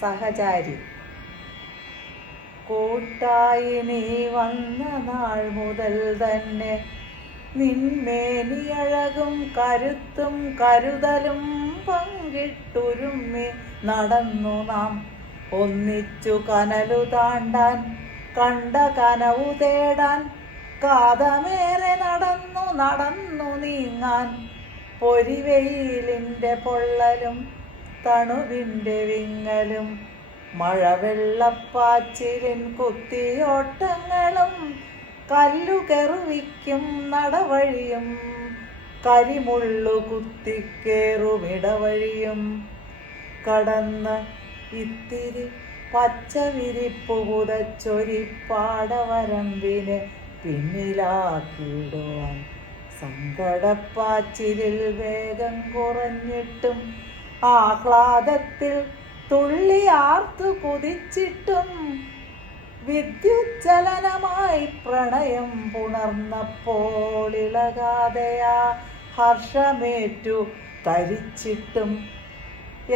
സഹചാരി. കൂട്ടായി നീ വന്ന നാൾ മുതൽ തന്നെ നിന്മേനിയഴകും കരുത്തും കരുതലും പങ്കിട്ടുരുമ്മി നടന്നു നാം ഒന്നിച്ചു കനലു താണ്ടാൻ കണ്ട കനവു തേടാൻ കാതമേറെ നടന്നു നടന്നു നീങ്ങാൻ പൊരിവെയിലിൻ്റെ പൊള്ളലും തണുവിൻ്റെ വിങ്ങലും മഴവെള്ളപ്പാച്ചിലിൻ കുത്തിയോട്ടങ്ങളും കല്ലുകെറുവിക്കും നടവഴിയും കരിമുള്ളു കുത്തിക്കേറുമിടവഴിയും കടന്ന് ഇത്തിരി പച്ചവിരിപ്പു പുതച്ചൊരി പാടവരമ്പിനെ പിന്നിലാക്കിയിടുവാൻ സങ്കടപ്പാച്ചിലിൽ വേഗം കുറഞ്ഞിട്ടും ആഹ്ലാദത്തിൽ തുള്ളി ആർത്തു കുതിച്ചിട്ടും വിദ്യുജ്ജലനമായി പ്രണയം പുണർന്നപ്പോൾ ഇളകാതെയാ ഹർഷമേറ്റു തരിച്ചിട്ടും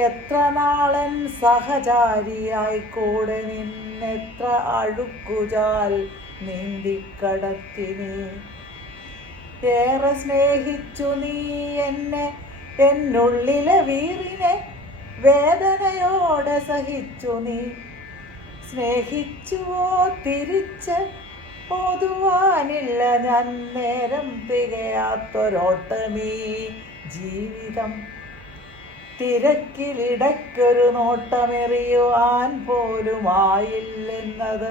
എത്ര നാളൻ സഹചാരിയായി കൂടെ നിന്നെത്ര അഴുക്കുചാൽ നീന്തിക്കടത്തി നീ. ഏറെ സ്നേഹിച്ചു നീ എന്നെ, എന്നുള്ളിലെ വീറിനെ വേദനയോടെ സഹിച്ചു നീ. സ്നേഹിച്ചുവോ തിരിച്ച് ഓതുവാനില്ല ഞാൻ നേരം തികയാത്തൊരോട്ടമീ ജീവിതം. തിരക്കിലിടയ്ക്കൊരു നോട്ടമെറിയുവാൻ പോലുമായില്ലെന്നത്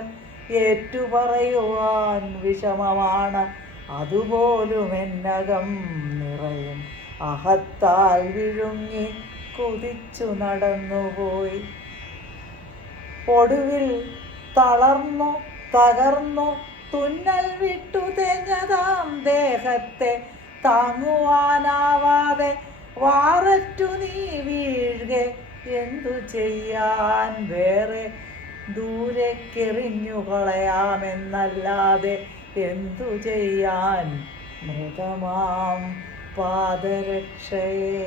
ഏറ്റുപറയുവാൻ വിഷമമാണ്. അതുപോലും എന്നകം നിറയും അഹത്താൽ വിഴുങ്ങി കുതിച്ചു നടന്നുപോയി. ഒടുവിൽ തളർന്നു തകർന്നു തുന്നൽ വിട്ടു തെഞ്ഞതാം ദേഹത്തെ താങ്ങുവാനാവാതെ വാററ്റു നീ വീഴുകെ എന്തു ചെയ്യാൻ? വേറെ ദൂരേക്കെറിഞ്ഞു കളയാമെന്നല്ലാതെ എന്തു ചെയ്യാൻ? മൃതമാം പാദരക്ഷയെ